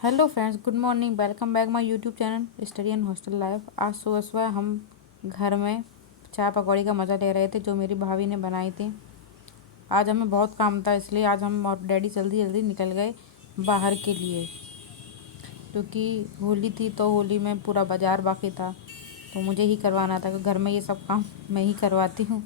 Hello friends, good morning. Welcome back my YouTube channel study and hostel life. आज सुबह सुबह हम घर में चाय पकौड़ी का मज़ा ले रहे थे जो मेरी भाभी ने बनाई थी। आज हमें बहुत काम था, इसलिए आज हम और डैडी जल्दी जल्दी निकल गए बाहर के लिए, क्योंकि होली थी तो होली में पूरा बाज़ार बाकी था, तो मुझे ही करवाना था, क्योंकि घर में ये सब काम मैं ही करवाती हूँ।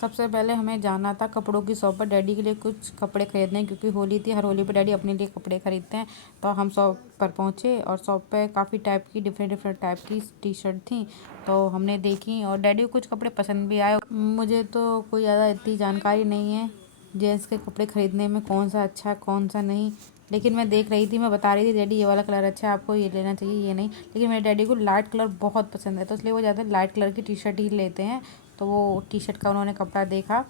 सबसे पहले हमें जाना था कपड़ों की शॉप पर डैडी के लिए कुछ कपड़े खरीदने, क्योंकि होली थी। हर होली पे डैडी अपने लिए कपड़े खरीदते हैं। तो हम शॉप पर पहुँचे और शॉप पे काफ़ी टाइप की डिफरेंट डिफरेंट टाइप की टी शर्ट थी, तो हमने देखी और डैडी को कुछ कपड़े पसंद भी आए। मुझे तो कोई ज़्यादा इतनी जानकारी नहीं है जेंट्स के कपड़े ख़रीदने में, कौन सा अच्छा कौन सा नहीं, लेकिन मैं देख रही थी, मैं बता रही थी डैडी ये वाला कलर अच्छा है, आपको ये लेना चाहिए, ये नहीं। लेकिन मेरे डैडी को लाइट कलर बहुत पसंद है, तो इसलिए वो ज़्यादा लाइट कलर की टी शर्ट ही लेते हैं। तो वो टी शर्ट का उन्होंने कपड़ा देखा।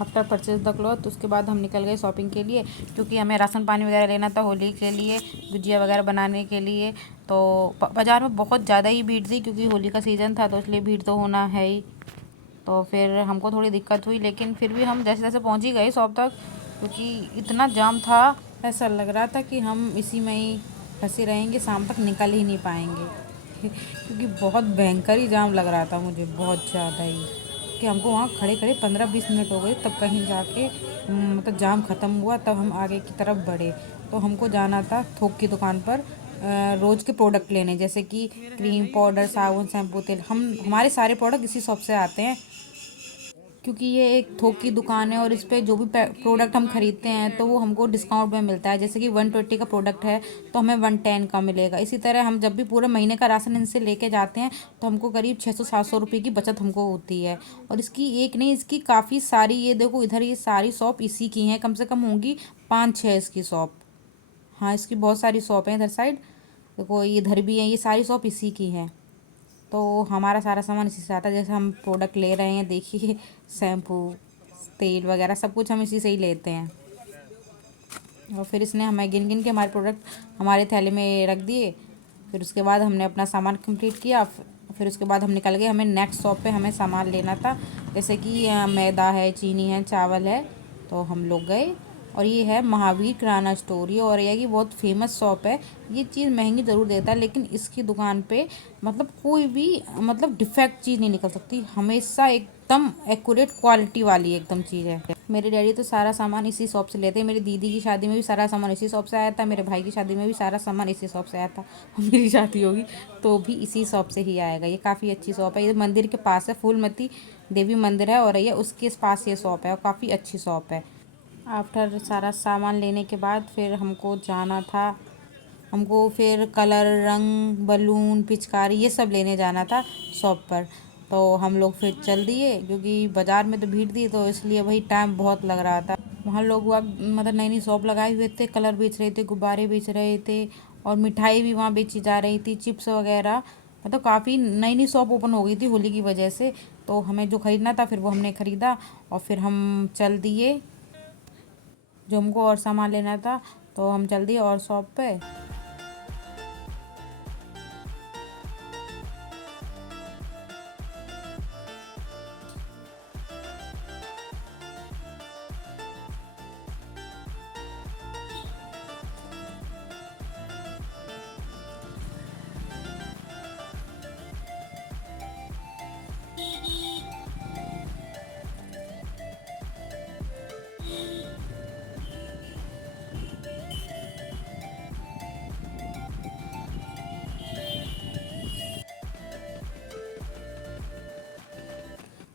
आफ्टर परचेज द क्लॉथ, उसके बाद हम निकल गए शॉपिंग के लिए, क्योंकि हमें राशन पानी वगैरह लेना था होली के लिए, गुजिया वगैरह बनाने के लिए। तो बाज़ार में बहुत ज़्यादा ही भीड़ थी, क्योंकि होली का सीज़न था, तो इसलिए भीड़ तो होना है ही। तो फिर हमको थोड़ी दिक्कत हुई, लेकिन फिर भी हम जैसे जैसे पहुंच ही गए शॉप तक, क्योंकि इतना जाम था, ऐसा लग रहा था कि हम इसी में ही फंसे रहेंगे, शाम तक निकल ही नहीं पाएंगे। क्योंकि बहुत भयंकर ही जाम लग रहा था मुझे, बहुत ज़्यादा ही, कि हमको वहाँ खड़े खड़े 15-20 मिनट हो गए, तब कहीं जाके मतलब जाम ख़त्म हुआ, तब हम आगे की तरफ बढ़े। तो हमको जाना था थोक की दुकान पर रोज़ के प्रोडक्ट लेने, जैसे कि क्रीम, पाउडर, साबुन, शैम्पू, तेल। हमारे सारे प्रोडक्ट इसी शॉप से आते हैं, क्योंकि ये एक थोक की दुकान है और इस पे जो भी प्रोडक्ट हम खरीदते हैं तो वो हमको डिस्काउंट में मिलता है। जैसे कि 120 का प्रोडक्ट है तो हमें 110 का मिलेगा। इसी तरह हम जब भी पूरे महीने का राशन इनसे लेके जाते हैं तो हमको करीब 600-700 रुपये की बचत हमको होती है। और इसकी एक नहीं, इसकी काफ़ी सारी, ये देखो इधर, ये सारी शॉप इसी की हैं, कम से कम होंगी 5-6 इसकी शॉप। हाँ, इसकी बहुत सारी शॉप हैं इधर साइड, देखो इधर भी है, ये सारी शॉप इसी की हैं। तो हमारा सारा सामान इसी से आता है। जैसे हम प्रोडक्ट ले रहे हैं, देखिए शैम्पू, तेल वगैरह सब कुछ हम इसी से ही लेते हैं। और फिर इसने हमें गिन गिन के हमारे प्रोडक्ट हमारे थैले में रख दिए। फिर उसके बाद हमने अपना सामान कंप्लीट किया। फिर उसके बाद हम निकल गए, हमें नेक्स्ट शॉप पे हमें सामान लेना था, जैसे कि मैदा है, चीनी है, चावल है। तो हम लोग गए, और ये है महावीर किराना स्टोर। ये और की बहुत फेमस शॉप है। ये चीज़ महंगी ज़रूर देता है, लेकिन इसकी दुकान पे मतलब कोई भी मतलब डिफेक्ट चीज़ नहीं निकल सकती, हमेशा एकदम एक्यूरेट क्वालिटी वाली एकदम चीज़ है। मेरे डैडी तो सारा सामान इसी शॉप से लेते हैं। मेरी दीदी की शादी में भी सारा सामान इसी शॉप से आया था, मेरे भाई की शादी में भी सारा सामान इसी शॉप से आया था, और मेरी शादी होगी तो भी इसी शॉप से ही आएगा। ये काफ़ी अच्छी शॉप है, ये मंदिर के पास है, फूलमती देवी मंदिर है और ये उसके पास ये शॉप है, और काफ़ी अच्छी शॉप है। आफ्टर सारा सामान लेने के बाद फिर हमको जाना था, हमको फिर कलर, रंग, बलून, पिचकारी ये सब लेने जाना था शॉप पर। तो हम लोग फिर चल दिए, क्योंकि बाज़ार में तो भीड़ थी, तो इसलिए वही टाइम बहुत लग रहा था। वहाँ लोग मतलब नई नई शॉप लगाए हुए थे, कलर बेच रहे थे, गुब्बारे बेच रहे थे, और मिठाई भी वहाँ बेची जा रही थी, चिप्स वगैरह। मतलब काफ़ी नई नई शॉप ओपन हो गई थी होली की वजह से। तो हमें जो ख़रीदना था फिर वो हमने ख़रीदा, और फिर हम चल दिए, जो हमको और सामान लेना था तो हम चल दिए और शॉप पे।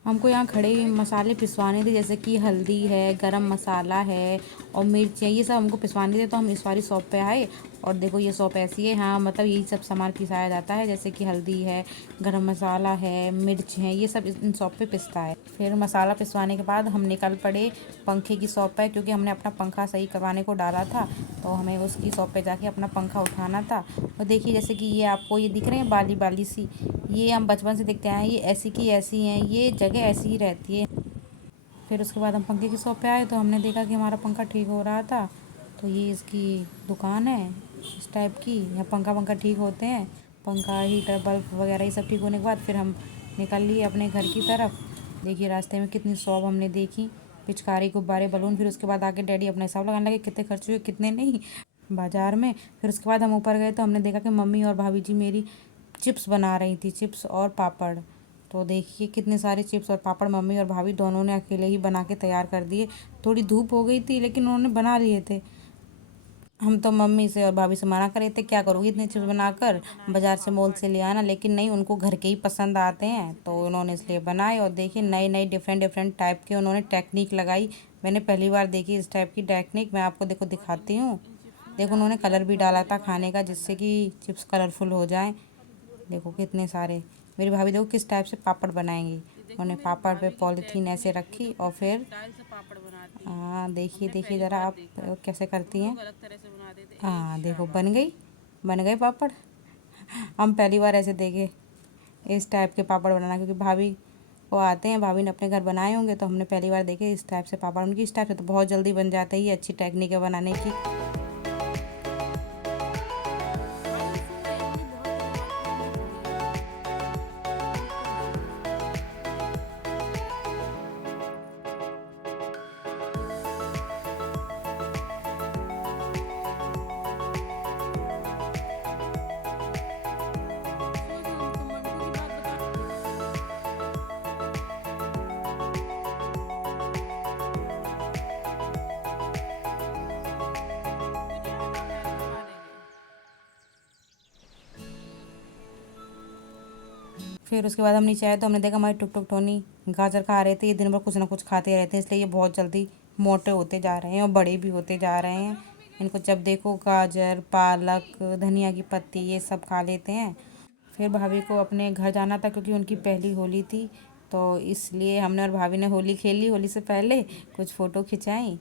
हमको यहाँ खड़े ही मसाले पिसवाने थे, जैसे कि हल्दी है, गरम मसाला है, और मिर्च है, ये सब हमको पिसवाने थे। तो हम इस वाली शॉप पे आए और देखो ये सौंफ ऐसी है, हाँ मतलब यही सब सामान पिसाया जाता है, जैसे कि हल्दी है, गरम मसाला है, मिर्च है, ये सब इन सौंफ पे पिसता है। फिर मसाला पिसवाने के बाद हम निकल पड़े पंखे की शॉप पे, क्योंकि हमने अपना पंखा सही करवाने को डाला था, तो हमें उसकी शॉप पे जाके अपना पंखा उठाना था। और देखिए जैसे कि ये आपको ये दिख रहे हैं बाली बाली सी, ये हम बचपन से देखते आए हैं, ये ऐसी की ऐसी हैं, ये जगह ऐसी ही रहती है। फिर उसके बाद हम पंखे की शॉप पे आए तो हमने देखा कि हमारा पंखा ठीक हो रहा था, तो ये इसकी दुकान है इस टाइप की, यहाँ पंखा ठीक होते हैं, पंखा हीटर बल्ब वगैरह ये सब ठीक होने के बाद फिर हम निकल लिए अपने घर की तरफ। देखिए रास्ते में कितनी शॉप हमने देखी, पिचकारी गुब्बारे बलून। फिर उसके बाद आके डैडी अपना हिसाब लगाने लगे कितने खर्च हुए कितने नहीं बाज़ार में। फिर उसके बाद हम ऊपर गए तो हमने देखा कि मम्मी और भाभी जी मेरी चिप्स बना रही थी, चिप्स और पापड़। तो देखिए कितने सारे चिप्स और पापड़ मम्मी और भाभी दोनों ने अकेले ही बना के तैयार कर दिए। थोड़ी धूप हो गई थी लेकिन उन्होंने बना लिए थे। हम तो मम्मी से और भाभी से मना कर रहे थे क्या करोगी इतने चिप्स बनाकर, बाज़ार से मॉल से ले आना, लेकिन नहीं उनको घर के ही पसंद आते हैं तो उन्होंने इसलिए बनाए। और देखिए नई नई डिफरेंट डिफरेंट टाइप के उन्होंने टेक्निक लगाई, मैंने पहली बार देखी इस टाइप की टेक्निक। मैं आपको देखो दिखाती हूँ। देखो उन्होंने कलर भी डाला था खाने का जिससे कि चिप्स कलरफुल हो जाएं। देखो कितने सारे, मेरी भाभी देखो किस टाइप से पापड़ बनाएंगी। उन्होंने पापड़ पे पॉलीथीन ऐसे रखी और फिर हाँ देखिए देखिए ज़रा आप कैसे करती हैं। हाँ देखो बन गए पापड़। हम पहली बार ऐसे देखे इस टाइप के पापड़ बनाना, क्योंकि भाभी वो आते हैं, भाभी ने अपने घर बनाए होंगे, तो हमने पहली बार देखे इस टाइप से पापड़। उनकी इस टाइप से तो बहुत जल्दी बन जाता है, ये अच्छी टेक्निक है बनाने की। फिर उसके बाद हम नीचे आए तो हमने देखा हमारे टुक टुक टोनी गाजर खा रहे थे। ये दिन भर कुछ ना कुछ खाते रहते हैं, इसलिए ये बहुत जल्दी मोटे होते जा रहे हैं और बड़े भी होते जा रहे हैं। इनको जब देखो गाजर पालक धनिया की पत्ती ये सब खा लेते हैं। फिर भाभी को अपने घर जाना था क्योंकि उनकी पहली होली थी, तो इसलिए हमने और भाभी ने होली खेल ली। होली से पहले कुछ फ़ोटो खिंचाई।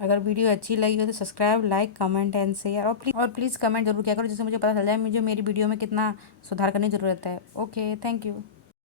अगर वीडियो अच्छी लगी हो तो subscribe like comment and share, और प्लीज़ कमेंट जरूर किया करो जिससे मुझे पता चल जाए मुझे मेरी वीडियो में कितना सुधार करने की ज़रूरत है। Okay thank you.